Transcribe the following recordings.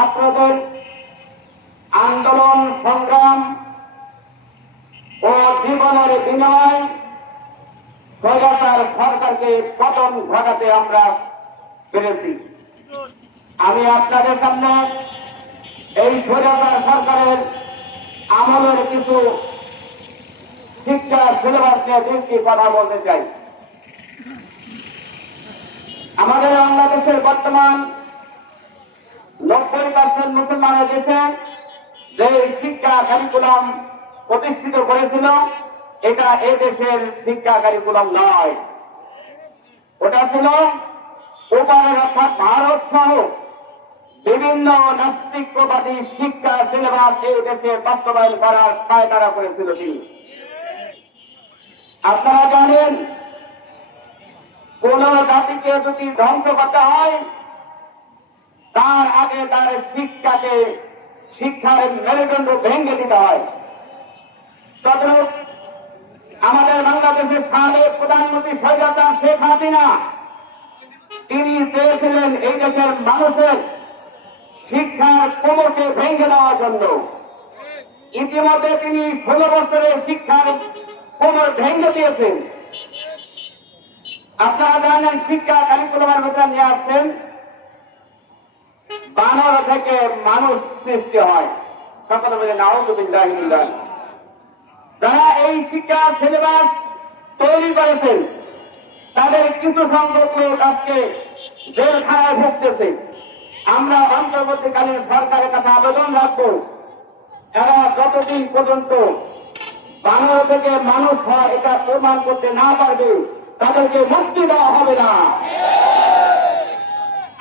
ছাত্রদের আন্দোলন, সংগ্রাম ও জীবনের বিনিময় স্বৈরাচার সরকারকে পতন ঘটাতে আমরা পেরেছি। আমি আপনাদের সামনে এই স্বৈরাচার সরকারের আমলের কিছু শিক্ষা সিলেবাস নিয়ে দুটি কথা বলতে চাই। আমাদের বাংলাদেশের বর্তমান মুসলমানের দেশে যে শিক্ষা কারিকুলাম প্রতিষ্ঠিত করেছিল, এটা এ দেশের শিক্ষা কারিকুলাম নয়। ওটা ছিল ওপারের অর্থাৎ ভারত সহ বিভিন্ন নাস্তিকবাদী শিক্ষা সিলেবাস এই দেশে বাস্তবায়ন করার পায়তারা করেছিল তিনি। আপনারা জানেন, কোন জাতিকে যদি ধ্বংস করতে হয় শিক্ষাকে শিক্ষার মেরুদণ্ড ভেঙে দিতে হয়। তদ্রুপ আমাদের বাংলাদেশের সাবেক প্রধানমন্ত্রী সৈরাতা শেখ হাসিনা, তিনি চেয়েছিলেন এই দেশের মানুষের শিক্ষার কোমরকে ভেঙে দেওয়ার জন্য। ইতিমধ্যে তিনি ষোলো বছরের শিক্ষার কোমর ভেঙে দিয়েছেন। আপনারা জানেন শিক্ষা কারিকুলামের মধ্যে নিয়ে আসছেন। বানর থেকে মানুষ সৃষ্টি হয়। সকলে মিলে নাউজুবিল্লাহ যারা এই শিক্ষা, সিলেবাস তৈরি করেছেন, তাদের কিছু সংখ্যক লোক আজকে জেলখানায় ভুগতেছে। আমরা অন্তর্বর্তীকালীন সরকারের কাছে আবেদন রাখব এরা যতদিন পর্যন্ত বাংলা থেকে মানুষ হয়, এটা প্রমাণ করতে না পারবে, তাদেরকে মুক্তি দেওয়া হবে না।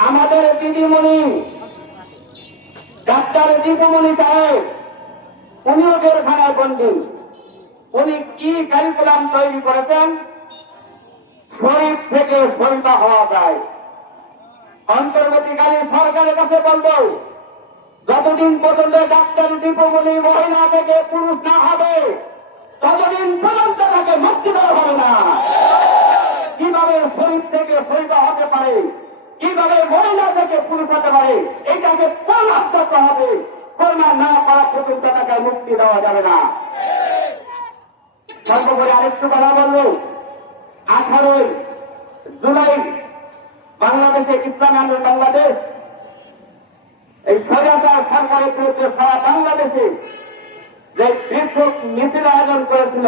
আমাদের দিদিমণি ডাক্তার দীপমণি সাহেব উনিও জেলখানায় বন্দী উনি কি কারিকুলাম তৈরি করেছেন? শরীর থেকে শরীরটা হওয়া যায়। অন্তর্বর্তীকালীন সরকারের কাছে বলব, যতদিন পর্যন্ত ডাক্তার দীপমণি মহিলা থেকে পুরুষ না হবে, ততদিন পর্যন্ত তাকে মুক্তি দেওয়া হবে না। কীভাবে শরীর থেকে শরীর হতে পারে? কীভাবে মহিলা থেকে পুরুষ হতে পারে, এটাকে প্রমাণ করতে হবে? প্রমাণ না করা পর্যন্ত তাকে মুক্তি দেওয়া যাবে না। সর্বোপরি আরেকটু কথা বলব। আঠারোই জুলাই, বাংলাদেশে ইসলাম আন্দোলন, বাংলাদেশ। এই স্বৈরাচার সরকারের বিরুদ্ধে সারা বাংলাদেশে যে বিক্ষোভ মিছিল আয়োজন করেছিল।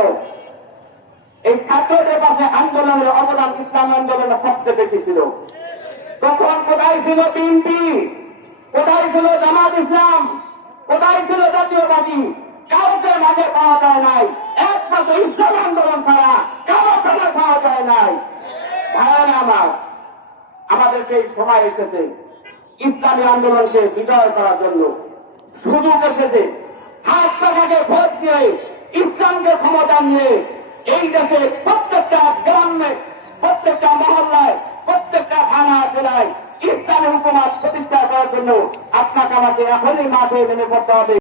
এই ছাত্রদের পাশে আন্দোলনের অবদান ইসলাম আন্দোলনের সবচেয়ে বেশি ছিল। তখন কোথায় ছিল বিএনপি? কোথায় ছিল জামাত ইসলাম? কোথায় ছিল জাতীয় পার্টি কাউকে মাঝে পাওয়া যায় নাই। একমাত্র ইসলাম আন্দোলন ছাড়া কারও কাছে পাওয়া যায় নাই। ভাইয়ারা আমার, আমাদের সেই সময় এসেছে। ইসলামী আন্দোলনকে বিজয় করার জন্য। সুযোগ এসেছে। হাত টাকাকে ভোট দিয়ে ইসলামকে ক্ষমতা নিয়ে এই দেশে প্রত্যেকটা গ্রামে, প্রত্যেকটা মহল্লায় প্রত্যেকটা থানা জেলায় ইসলামী হুকুমাত প্রতিষ্ঠা করার জন্য আপনাকে আমাকে এখনই মাঠে নেমে পড়তে হবে।